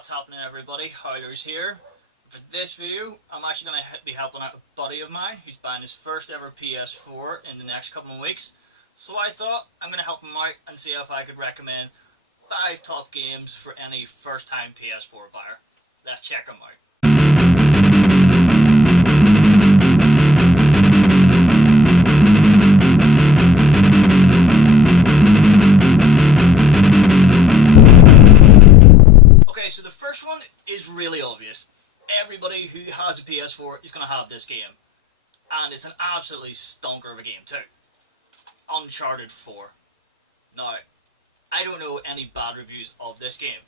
What's happening, everybody? Howlers here. For this video, I'm actually going to be helping out a buddy of mine who's buying his first ever PS4 in the next couple of weeks. So I thought I'm going to help him out and see if I could recommend 5 top games for any first time PS4 buyer. Let's check them out. So the first one is really obvious. Everybody who has a PS4 is going to have this game. And it's an absolutely stonker of a game too. Uncharted 4. Now, I don't know any bad reviews of this game.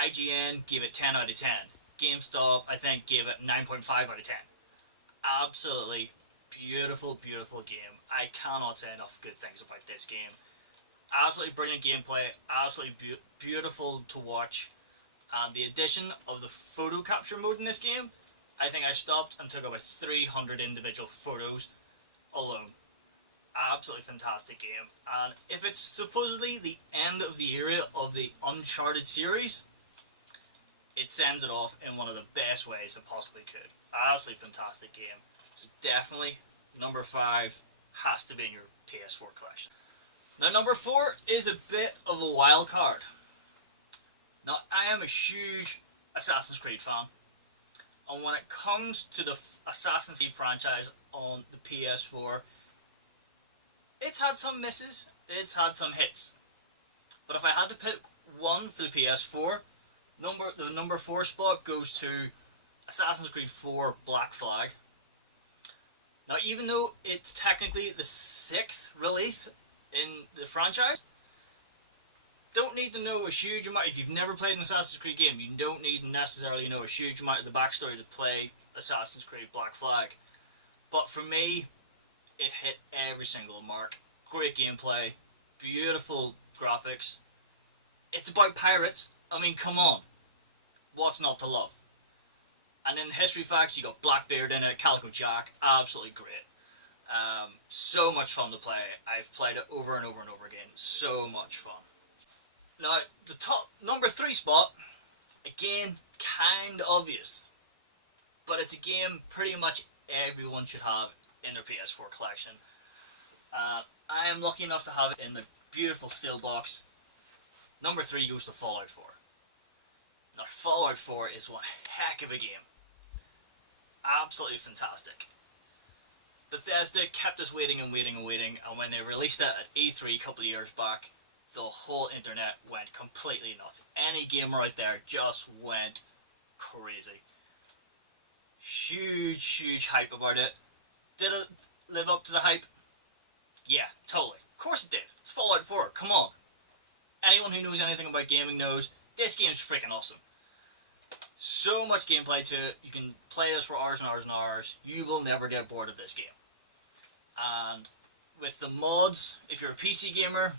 IGN gave it 10 out of 10. GameStop, I think, gave it 9.5 out of 10. Absolutely beautiful, beautiful game. I cannot say enough good things about this game. Absolutely brilliant gameplay. Absolutely beautiful to watch. And the addition of the photo capture mode in this game, I think I stopped and took about 300 individual photos alone. Absolutely fantastic game. And if it's supposedly the end of the era of the Uncharted series, it sends it off in one of the best ways it possibly could. Absolutely fantastic game. So definitely, number 5 has to be in your PS4 collection. Now number 4 is a bit of a wild card. Now, I am a huge Assassin's Creed fan, and when it comes to the Assassin's Creed franchise on the PS4, it's had some misses, it's had some hits. But if I had to pick one for the PS4, the number 4 spot goes to Assassin's Creed 4 Black Flag. Now, even though it's technically the 6th release in the franchise, don't need to know a huge amount. If you've never played an Assassin's Creed game, you don't need to necessarily know a huge amount of the backstory to play Assassin's Creed Black Flag. But for me, it hit every single mark. Great gameplay, beautiful graphics. It's about pirates. I mean, come on. What's not to love? And in history facts, you got Blackbeard in it, Calico Jack, absolutely great. So much fun to play. I've played it over and over and over again. So much fun. Now, the top number 3 spot, again, kind of obvious, but it's a game pretty much everyone should have in their PS4 collection. I am lucky enough to have it in the beautiful steel box. Number 3 goes to Fallout 4. Now, Fallout 4 is one heck of a game. Absolutely fantastic. Bethesda kept us waiting and waiting and waiting, and when they released it at E3 a couple of years back, the whole internet went completely nuts. Any gamer out there just went crazy. Huge hype about it. Did it live up to the hype? Yeah, totally. Of course it did. It's Fallout 4. Come on. Anyone who knows anything about gaming knows this game's freaking awesome. So much gameplay to it. You can play this for hours and hours and hours. You will never get bored of this game. And with the mods, if you're a PC gamer,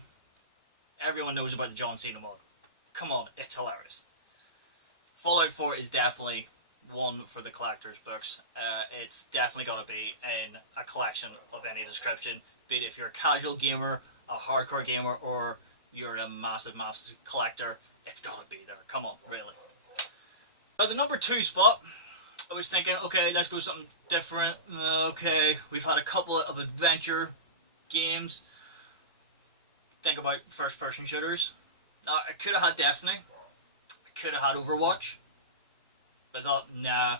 everyone knows about the John Cena mod. Come on, it's hilarious. Fallout 4 is definitely one for the collector's books. It's definitely got to be in a collection of any description. Be it if you're a casual gamer, a hardcore gamer, or you're a massive collector, it's got to be there. Come on, really. Now the number 2 spot, I was thinking, okay, let's go something different. Okay, we've had a couple of adventure games. Think about first-person shooters. Now, I could have had Destiny. I could have had Overwatch. But I thought, nah,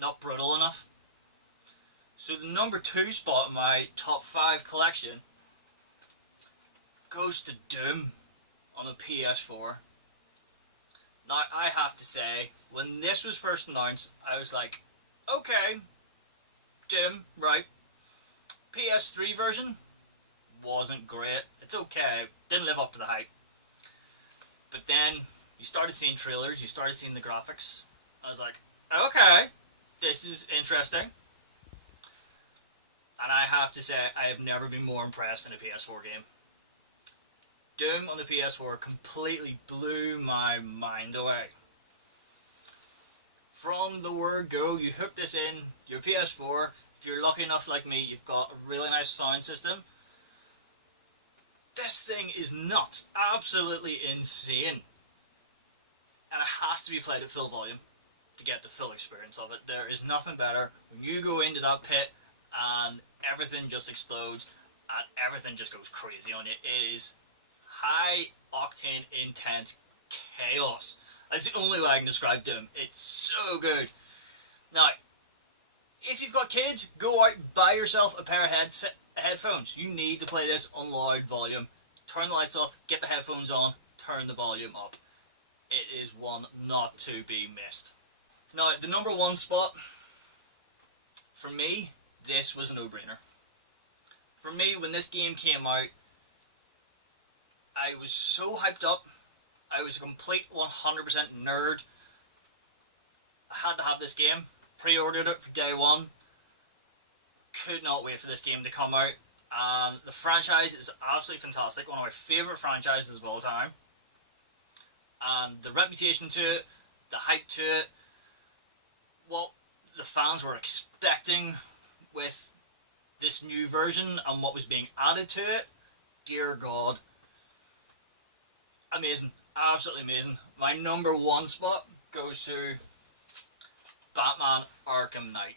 not brutal enough. So the number 2 spot in my top 5 collection goes to Doom on the PS4. Now, I have to say, when this was first announced, I was like, okay, Doom, right. PS3 version wasn't great. It's okay. Didn't live up to the hype. But then you started seeing trailers, you started seeing the graphics. I was like, okay, this is interesting. And I have to say, I have never been more impressed in a PS4 game. Doom on the PS4 completely blew my mind away. From the word go, you hook this in your PS4. If you're lucky enough like me, you've got a really nice sound system. This thing is nuts. Absolutely insane. and it has to be played at full volume to get the full experience of it. There is nothing better when you go into that pit and everything just explodes and everything just goes crazy on you. It is high octane, intense chaos. That's the only way I can describe Doom. It's so good. Now, if you've got kids, go out, buy yourself a pair of headphones. You need to play this on loud volume. Turn the lights off, get the headphones on, turn the volume up. It is one not to be missed. Now, the number one spot, for me, this was a no-brainer. For me, when this game came out, I was so hyped up. I was a complete 100% nerd. I had to have this game. Pre-ordered it for day one. Could not wait for this game to come out. And the franchise is absolutely fantastic. One of my favourite franchises of all time. And the reputation to it, the hype to it, what the fans were expecting with this new version and what was being added to it, dear God, amazing, absolutely amazing. My number one spot goes to Batman Arkham Knight.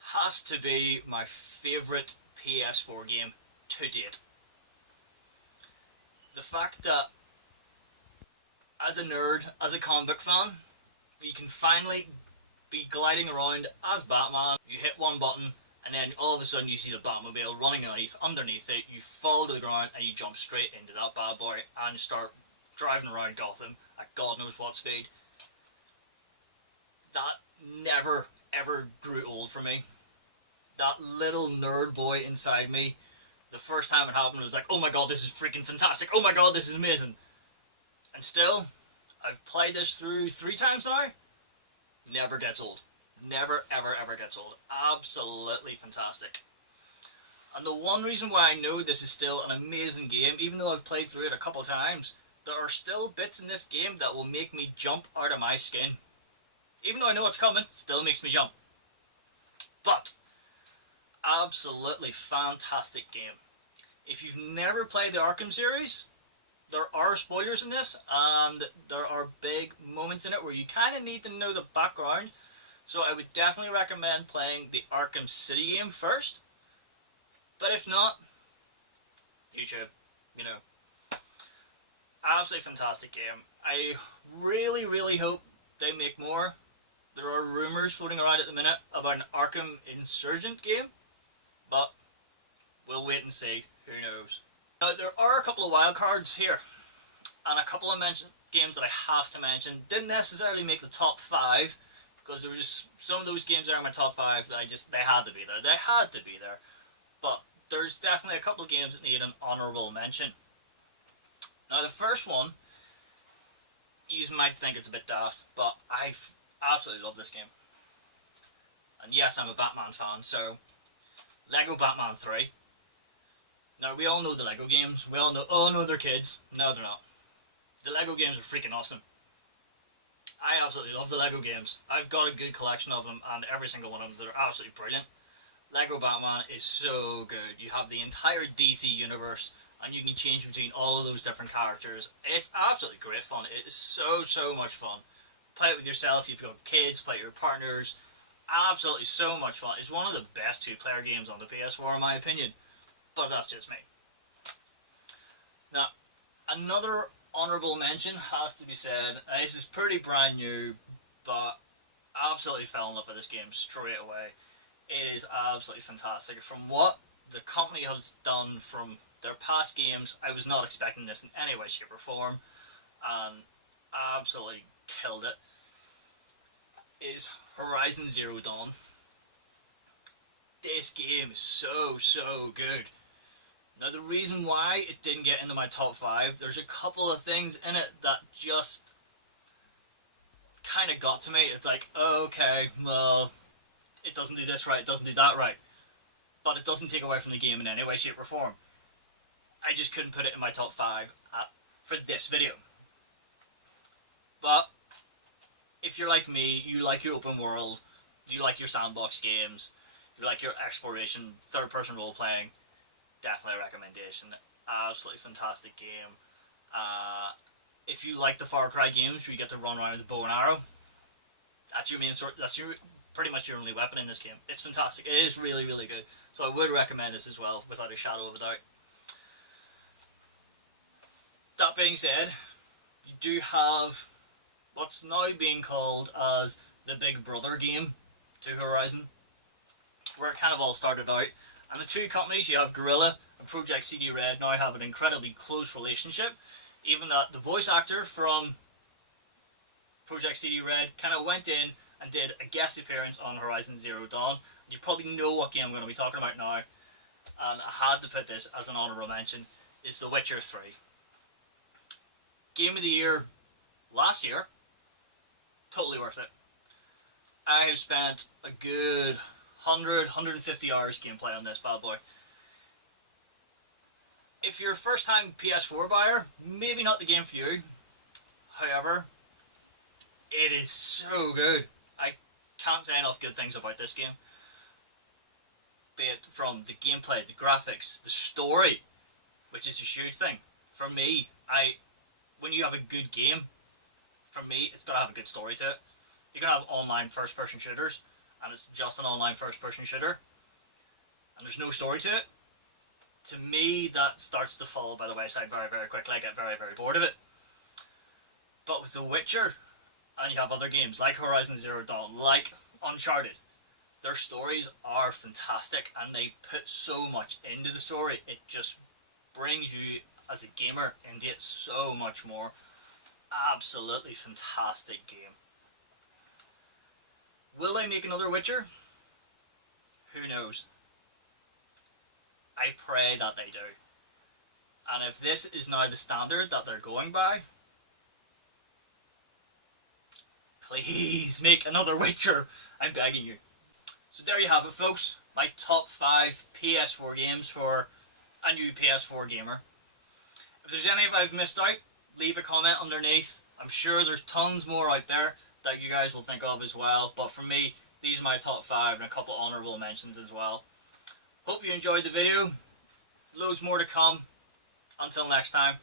Has to be my favourite PS4 game to date. The fact that as a nerd, as a comic book fan, you can finally be gliding around as Batman. You hit one button and then all of a sudden you see the Batmobile running underneath it, you fall to the ground and you jump straight into that bad boy and start driving around Gotham at God knows what speed. That never ever grew old for me. That little nerd boy inside me, the first time it happened was like, oh my god, this is freaking fantastic, oh my god, this is amazing. And still, I've played this through 3 times now, never gets old. Never, ever, ever gets old. Absolutely fantastic. And the one reason why I know this is still an amazing game, even though I've played through it a couple of times, there are still bits in this game that will make me jump out of my skin. Even though I know it's coming, still makes me jump. But, absolutely fantastic game. If you've never played the Arkham series, there are spoilers in this, and there are big moments in it where you kind of need to know the background. So I would definitely recommend playing the Arkham City game first. But if not, YouTube, you know. Absolutely fantastic game. I really, really hope they make more. There are rumours floating around at the minute about an Arkham Insurgent game. But we'll wait and see. Who knows? Now, there are a couple of wild cards here. And a couple of games that I have to mention. Didn't necessarily make the top 5. Because there were just some of those games that are in my top 5 that they had to be there. They had to be there. But there's definitely a couple of games that need an honourable mention. Now the first one, you might think it's a bit daft, but I absolutely love this game. And yes, I'm a Batman fan, so Lego Batman 3. Now we all know the Lego games. We all know, oh no, they're kids. No, they're not. The Lego games are freaking awesome. I absolutely love the Lego games. I've got a good collection of them, and every single one of them, they're absolutely brilliant. Lego Batman is so good. You have the entire DC universe, and you can change between all of those different characters. It's absolutely great fun. It is so, so much fun. Play it with yourself, you've got kids, play it with your partners. Absolutely so much fun. It's one of the best 2-player games on the PS4 in my opinion. But that's just me. Now, another honourable mention has to be said. This is pretty brand new, but absolutely fell in love with this game straight away. It is absolutely fantastic. From what the company has done from their past games, I was not expecting this in any way, shape or form, and absolutely killed it. Is Horizon Zero Dawn. This game is so, so good. Now the reason why it didn't get into my top 5, there's a couple of things in it that just kind of got to me. It's like, okay, well, it doesn't do this right, it doesn't do that right. But it doesn't take away from the game in any way, shape or form. I just couldn't put it in my top 5 for this video. But if you're like me, you like your open world, you like your sandbox games, you like your exploration, third-person role-playing, definitely a recommendation. Absolutely fantastic game. if you like the Far Cry games where you get to run around with a bow and arrow, that's your main sort. That's your pretty much your only weapon in this game. It's fantastic. It is really, really good. So I would recommend this as well, without a shadow of a doubt. That being said, you do have what's now being called as the Big Brother game to Horizon, where it kind of all started out. And the two companies, you have Guerrilla and Project CD Red, now have an incredibly close relationship. Even that the voice actor from Project CD Red kind of went in and did a guest appearance on Horizon Zero Dawn. You probably know what game I'm going to be talking about now, and I had to put this as an honourable mention. Is The Witcher 3. Game of the Year last year. Totally worth it. I have spent a good 150 hours gameplay on this bad boy. If you're a first time PS4 buyer, maybe not the game for you. However, it is so good. I can't say enough good things about this game. Be it from the gameplay, the graphics, the story, which is a huge thing. For me, when you have a good game, for me, it's got to have a good story to it. You're going to have online first-person shooters, and it's just an online first-person shooter, and there's no story to it. To me, that starts to fall by the wayside very, very quickly. I get very, very bored of it. But with The Witcher, and you have other games like Horizon Zero Dawn, like Uncharted, their stories are fantastic, and they put so much into the story. It just brings you, as a gamer, into it so much more. Absolutely fantastic game. Will they make another Witcher? Who knows? I pray that they do. And if this is now the standard that they're going by, please make another Witcher. I'm begging you. So there you have it, folks. My top 5 PS4 games for a new PS4 gamer. If there's any I've missed out, leave a comment underneath. I'm sure there's tons more out there that you guys will think of as well. But for me, these are my top 5 and a couple honourable mentions as well. Hope you enjoyed the video. Loads more to come. Until next time.